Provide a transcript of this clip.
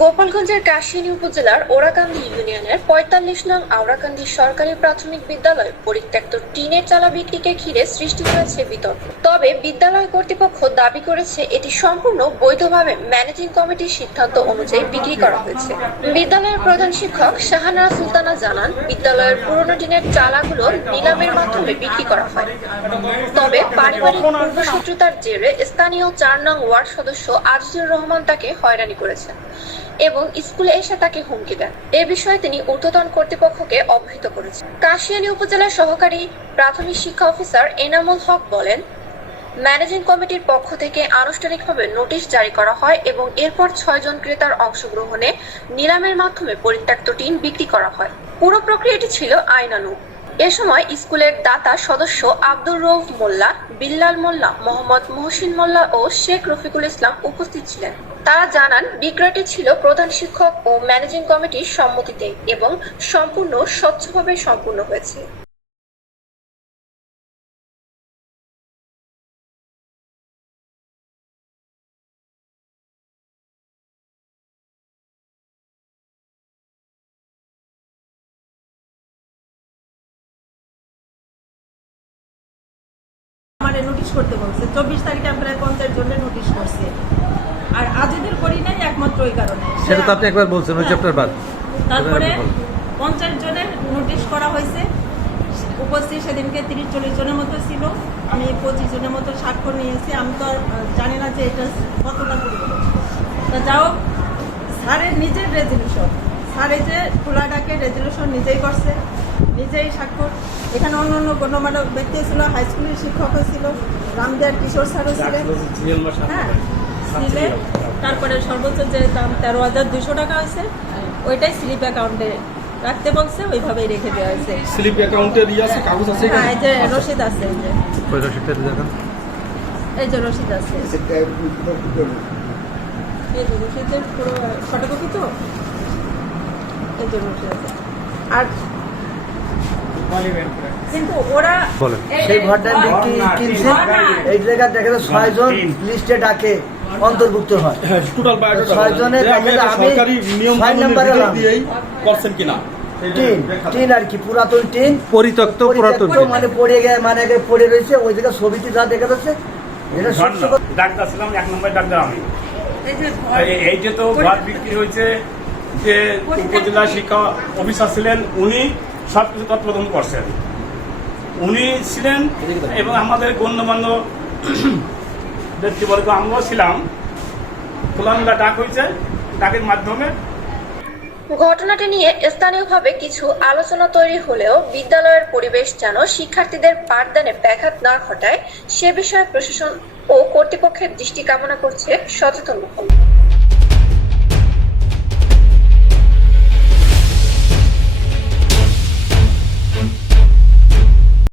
গোপালগঞ্জের কাশিয়ানী উপজেলার ওরাকান্দি ইউনিয়নের পঁয়তাল্লিশ নং আওরাকান্দি সরকারি প্রাথমিক বিদ্যালয় পরিত্যক্ত টিনের চালা বিক্রিকে ঘিরে সৃষ্টি হয়েছে বিতর্ক। তবে বিদ্যালয় কর্তৃপক্ষ দাবি করেছে এটি সম্পূর্ণ বৈধভাবে ম্যানেজিং কমিটির সিদ্ধান্ত অনুযায়ী বিক্রি করা হয়েছে। বিদ্যালয়ের প্রধান শিক্ষক শাহানারা সুলতানা জানান, বিদ্যালয়ের পুরনো টিনের চালাগুলো নিলামের মাধ্যমে বিক্রি করা হয়। তবে পারিবারিক পূর্বশত্রুতার জেরে স্থানীয় চার নং ওয়ার্ড সদস্য আজিজুর রহমান তাকে হয়রানি করেছেন। এবং স্কুলে এসে তাকে হুমকি দেন। এ বিষয়ে তিনি ঊর্ধ্বতন কর্তৃপক্ষকে অবহিত করেছেন। কাশিয়ানী উপজেলার সহকারী প্রাথমিক শিক্ষা অফিসার এনামুল হক বলেন, ম্যানেজিং কমিটির পক্ষ থেকে আনুষ্ঠানিকভাবে নোটিশ জারি করা হয় এবং এরপর ছয়জন ক্রেতার অংশগ্রহণে নিলামের মাধ্যমে পরিত্যক্ত টিন বিক্রি করা হয়। পুরো প্রক্রিয়াটি ছিল আইনানুগ। এ সময় স্কুলের দাতা সদস্য আব্দুর রৌফ মোল্লা, বিল্লাল মোল্লা, মোহাম্মদ মহসিন মোল্লা ও শেখ রফিকুল ইসলাম উপস্থিত ছিলেন। তারা জানান, বিক্রয়টি ছিল প্রধান শিক্ষক ও ম্যানেজিং কমিটির সম্মতিতে এবং সম্পূর্ণ স্বচ্ছভাবে সম্পূর্ণ হয়েছে। আমারে নোটিশ করতে বলছে। চব্বিশ তারিখে আমরা পঞ্চায়েত জন্য নোটিশ করছি। আর আজদের করি নাই একমাত্র ওই কারণে। সেটা তো আপনি একবার বলছেন ওই। চ্যাপ্টার বাদ। তারপরে পঞ্চায়েত জনের নোটিশ করা হয়েছে। উপস্থিত সেদিনকে তিরিশ চল্লিশ জনের মতো ছিল। আমি পঁচিশ জনের মতো স্বাক্ষর নিয়েছি। আমি তো জানি না যে এটা কতটা করব তা যাও স্যারের নিজের রেজলিউশন স্যার এই যে খোলাটাকে রেজলিউশন নিজেই করছে নিজেই স্বাক্ষর এখানে অন্য অন্য গণ্যমান্য ব্যক্তি ছিল হাই স্কুলের শিক্ষকও ছিল রামদেয়ার কিশোর স্যারও ছিলেন হ্যাঁ ছিলেন তারপরে সর্বোচ্চ যে দাম তেরো হাজার দুশো টাকা আছে ওইটাই স্লিপ অ্যাকাউন্টে রাখতে বলছে ওইভাবেই রেখে দেওয়া হয়েছে। স্লিপ অ্যাকাউন্টে আছে কাগজ আছে হ্যাঁ এই যে রসিদ আছে এই যে। ওই রসিদটা দেখান। এই যে রসিদ আছে। এই যে রসিদের পুরো ফটোকপি তো? আর কিন্তু ওরা সেই এই- ঘরটা কিনছে এই জায়গায় দেখা যায় ছয়জন লিস্টে ডাকে অন্তর্ভুক্ত হয়। টোটাল ছয়জনের যে আমি দেখা একটা যায় আমি সরকারি নিয়ম ছয় কানুনের নম্বরে ভিতর হলাম। দিয়েই করছেন কিনা? টিন টিন আর কি পুরাতন টিন। পরিত্যক্ত পুরাতন মানে পড়ে গেছে মানে পড়ে রয়েছে ওই জায়গায় ছবিটি যা দেখা যাচ্ছে এটা ডাক্তার ছিলাম এক নম্বর ডাক্তার আমি। এই যে তো ঘর বিক্রি হয়েছে যে উপজেলা শিক্ষা অফিসার ছিলেন, উনি সব কিছু তত্ত্বাবধান করছেন। উনি ছিলেন এবং আমাদের গণ্যমান্য ব্যক্তিবর্গ, আমরাও ছিলাম। খোলামেলা ডাক হয়েছে, ডাকের মাধ্যমে। ঘটনাটি নিয়ে স্থানীয়ভাবে কিছু আলোচনা তৈরি হলেও বিদ্যালয়ের পরিবেশ যেন শিক্ষার্থীদের পাঠদানে ব্যাঘাত না ঘটায়, সে বিষয়ে প্রশাসন ও কর্তৃপক্ষের দৃষ্টি কামনা করছে সচেতন মহল।